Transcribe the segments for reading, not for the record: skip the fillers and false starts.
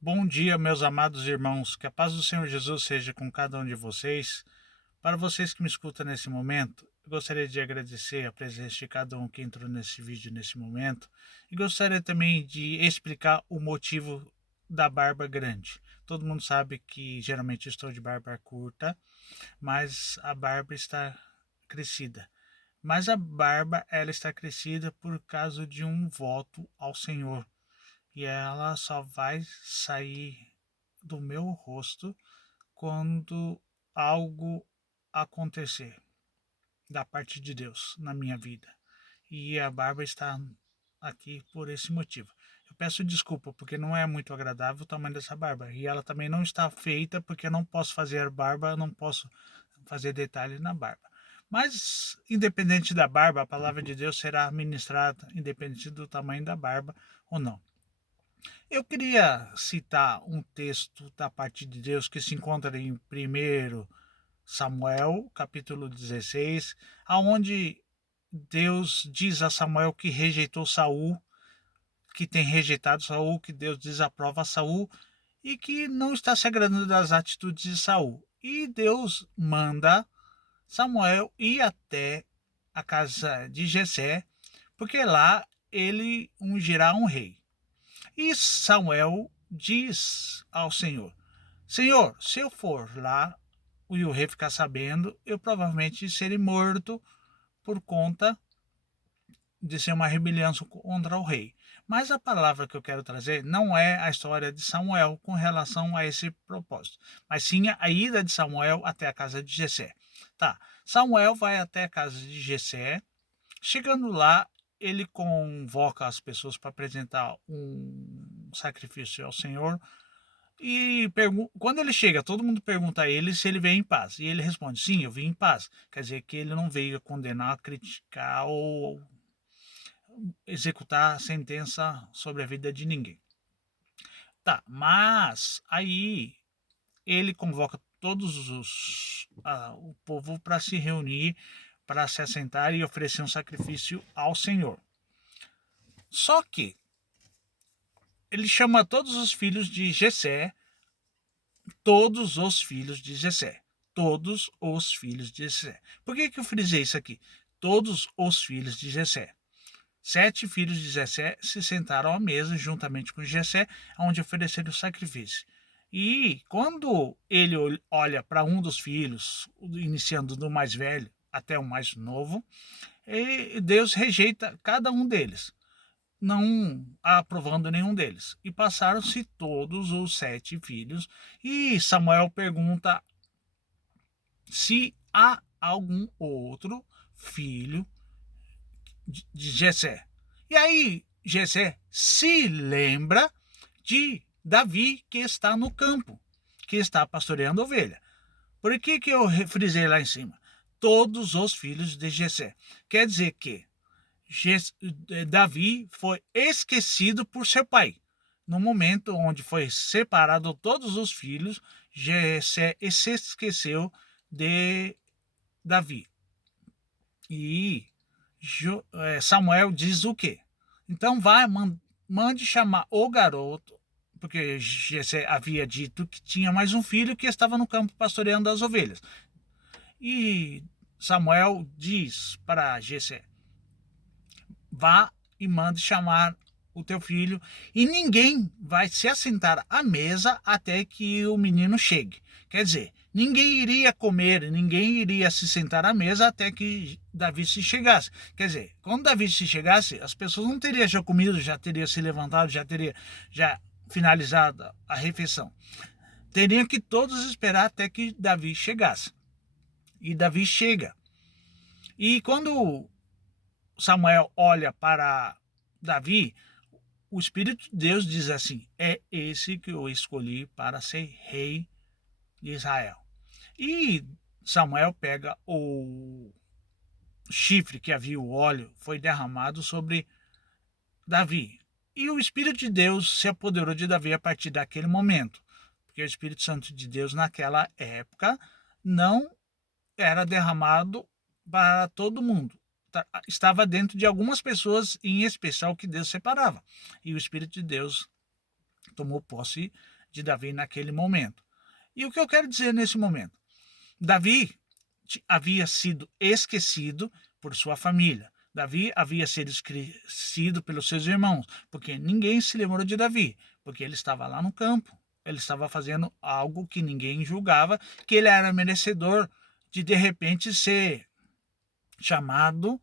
Bom dia, meus amados irmãos. Que a paz do Senhor Jesus seja com cada um de vocês. Para vocês que me escutam nesse momento, eu gostaria de agradecer a presença de cada um que entrou nesse vídeo nesse momento e gostaria também de explicar o motivo da barba grande. Todo mundo sabe que geralmente estou de barba curta, mas a barba está crescida. Mas a barba ela está crescida por causa de um voto ao Senhor e ela só vai sair do meu rosto quando algo acontecer da parte de Deus na minha vida. E a barba está aqui por esse motivo. Eu peço desculpa porque não é muito agradável o tamanho dessa barba. E ela também não está feita porque eu não posso fazer barba, não posso fazer detalhe na barba. Mas, independente da barba, a palavra de Deus será ministrada, independente do tamanho da barba ou não. Eu queria citar um texto da parte de Deus que se encontra em 1 Samuel, capítulo 16, aonde Deus diz a Samuel que rejeitou Saul, que tem rejeitado Saul, que Deus desaprova Saul e que não está se agradando das atitudes de Saul. E Deus manda Samuel ir até a casa de Jessé, porque lá ele ungirá um rei. E Samuel diz ao Senhor: Senhor, se eu for lá e o rei ficar sabendo, eu provavelmente serei morto por conta de ser uma rebelião contra o rei. Mas a palavra que eu quero trazer não é a história de Samuel com relação a esse propósito, mas sim a ida de Samuel até a casa de Jessé. Tá, Samuel vai até a casa de Jessé. Chegando lá, ele convoca as pessoas para apresentar um sacrifício ao Senhor. E quando ele chega, todo mundo pergunta a ele se ele veio em paz. E ele responde: sim, eu vim em paz. Quer dizer que ele não veio condenar, criticar ou executar a sentença sobre a vida de ninguém. Tá, mas aí ele convoca todos o povo para se reunir, para se assentar e oferecer um sacrifício ao Senhor. Só que ele chama todos os filhos de Jessé, todos os filhos de Jessé, todos os filhos de Jessé. Por que eu frisei isso aqui? Todos os filhos de Jessé. 7 filhos de Jessé se sentaram à mesa juntamente com Jessé, onde ofereceram o sacrifício. E quando ele olha para um dos filhos, iniciando do mais velho até o mais novo, Deus rejeita cada um deles, não aprovando nenhum deles. E passaram-se todos os 7 filhos, e Samuel pergunta se há algum outro filho de Jessé. E aí Jessé se lembra de Davi que está no campo, que está pastoreando ovelha. Por que eu frisei lá em cima? Todos os filhos de Jessé. Quer dizer que Davi foi esquecido por seu pai. No momento onde foi separado todos os filhos, Jessé se esqueceu de Davi. E Samuel diz o quê? Então mande chamar o garoto, porque Jessé havia dito que tinha mais um filho que estava no campo pastoreando as ovelhas. E Samuel diz para Jessé: vá e mande chamar o teu filho, e ninguém vai se assentar à mesa até que o menino chegue. Quer dizer, ninguém iria comer, ninguém iria se sentar à mesa até que Davi se chegasse. Quer dizer, quando Davi se chegasse, as pessoas não teriam já comido, já teriam se levantado, já teria já finalizado a refeição. Teriam que todos esperar até que Davi chegasse. E Davi chega. E quando Samuel olha para Davi, o Espírito de Deus diz assim: é esse que eu escolhi para ser rei de Israel. E Samuel pega o chifre que havia o óleo, foi derramado sobre Davi. E o Espírito de Deus se apoderou de Davi a partir daquele momento. Porque o Espírito Santo de Deus naquela época não era derramado para todo mundo. Estava dentro de algumas pessoas em especial que Deus separava. E o Espírito de Deus tomou posse de Davi naquele momento. E o que eu quero dizer nesse momento? Davi havia sido esquecido por sua família. Davi havia sido esquecido pelos seus irmãos, porque ninguém se lembrou de Davi, porque ele estava lá no campo. Ele estava fazendo algo que ninguém julgava, que ele era merecedor de repente ser chamado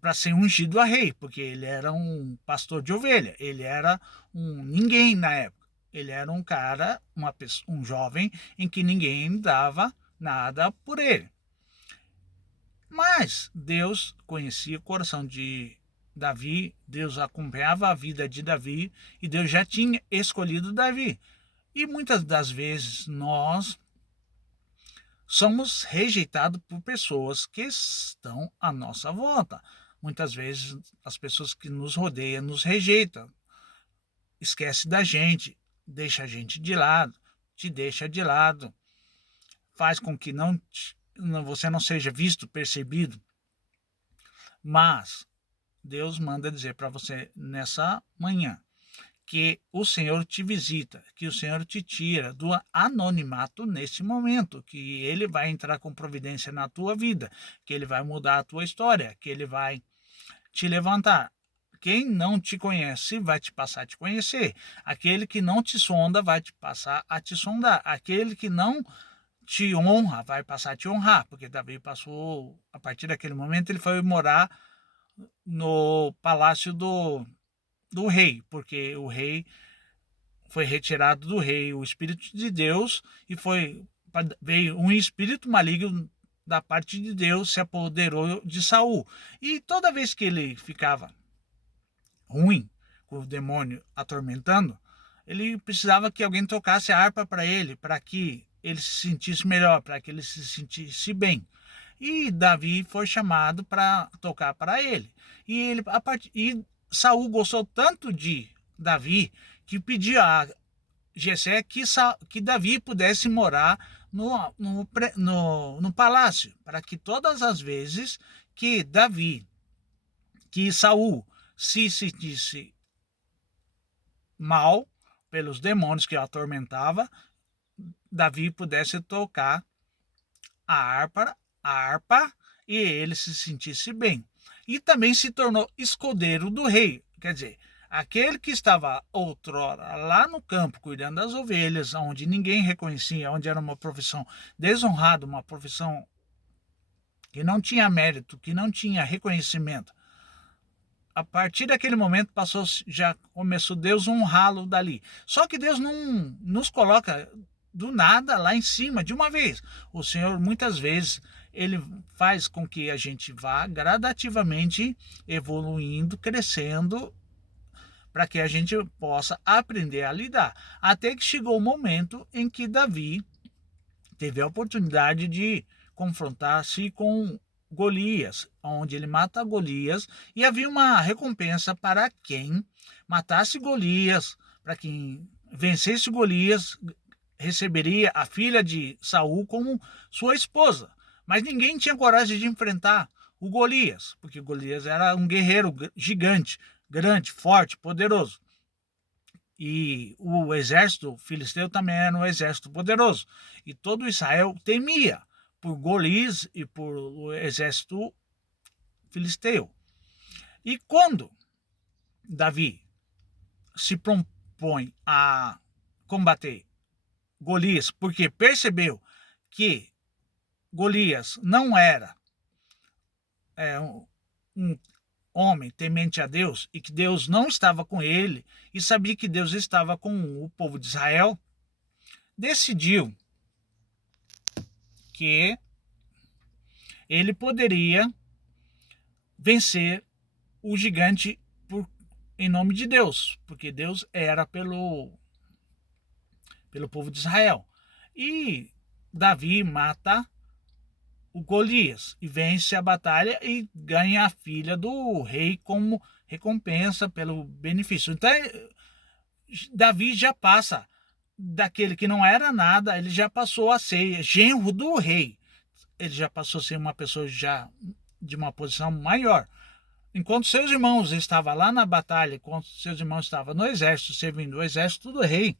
para ser ungido a rei, porque ele era um pastor de ovelha, ele era um ninguém na época. Ele era um cara, um jovem em que ninguém dava nada por ele. Mas Deus conhecia o coração de Davi, Deus acompanhava a vida de Davi e Deus já tinha escolhido Davi. E muitas das vezes nós somos rejeitados por pessoas que estão à nossa volta. Muitas vezes as pessoas que nos rodeiam nos rejeitam, esquece da gente, deixa a gente de lado, te deixa de lado, faz com que você não seja visto, percebido. Mas Deus manda dizer para você nessa manhã que o Senhor te visita, que o Senhor te tira do anonimato nesse momento, que Ele vai entrar com providência na tua vida, que Ele vai mudar a tua história, que Ele vai te levantar. Quem não te conhece vai te passar a te conhecer. Aquele que não te sonda vai te passar a te sondar. Aquele que não te honra vai passar a te honrar, porque Davi passou, a partir daquele momento, ele foi morar no palácio do rei, porque o rei foi retirado do rei o Espírito de Deus e veio um espírito maligno da parte de Deus, se apoderou de Saul. E toda vez que ele ficava ruim, com o demônio atormentando, ele precisava que alguém tocasse a harpa para ele, para que ele se sentisse melhor, para que ele se sentisse bem. E Davi foi chamado para tocar para ele. E Saul gostou tanto de Davi que pediu a Jessé que Davi pudesse morar no palácio, para que todas as vezes que Saul se sentisse mal pelos demônios que o atormentava, Davi pudesse tocar a harpa e ele se sentisse bem. E também se tornou escudeiro do rei, quer dizer, aquele que estava outrora lá no campo cuidando das ovelhas, onde ninguém reconhecia, onde era uma profissão desonrada, uma profissão que não tinha mérito, que não tinha reconhecimento. A partir daquele momento já começou Deus honrá-lo dali. Só que Deus não nos coloca do nada lá em cima de uma vez. O Senhor muitas vezes ele faz com que a gente vá gradativamente evoluindo, crescendo, para que a gente possa aprender a lidar. Até que chegou o momento em que Davi teve a oportunidade de confrontar-se com Golias, onde ele mata Golias, e havia uma recompensa para quem matasse Golias, para quem vencesse Golias, receberia a filha de Saul como sua esposa. Mas ninguém tinha coragem de enfrentar o Golias, porque Golias era um guerreiro gigante, grande, forte, poderoso. E o exército filisteu também era um exército poderoso. E todo Israel temia por Golias e por o exército filisteu. E quando Davi se propõe a combater Golias, porque percebeu que Golias não era um homem temente a Deus e que Deus não estava com ele e sabia que Deus estava com o povo de Israel, decidiu que ele poderia vencer o gigante em nome de Deus, porque Deus era pelo povo de Israel. E Davi mata o Golias e vence a batalha e ganha a filha do rei como recompensa pelo benefício. Então, Davi já passa daquele que não era nada, ele já passou a ser genro do rei. Ele já passou a ser uma pessoa já de uma posição maior. Enquanto seus irmãos estavam lá na batalha, enquanto seus irmãos estavam no exército, servindo o exército do rei,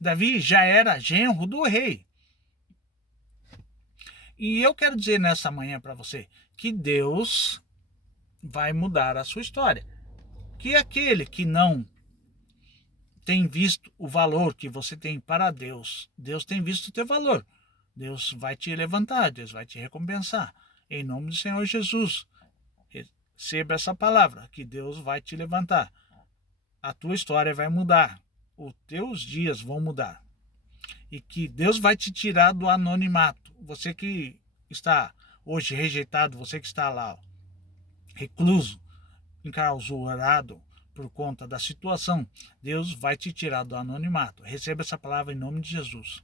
Davi já era genro do rei. E eu quero dizer nessa manhã para você que Deus vai mudar a sua história. Que aquele que não tem visto o valor que você tem para Deus, Deus tem visto o teu valor. Deus vai te levantar, Deus vai te recompensar. Em nome do Senhor Jesus, receba essa palavra, que Deus vai te levantar. A tua história vai mudar, os teus dias vão mudar. E que Deus vai te tirar do anonimato. Você que está hoje rejeitado, você que está lá, recluso, enclausurado por conta da situação, Deus vai te tirar do anonimato. Receba essa palavra em nome de Jesus.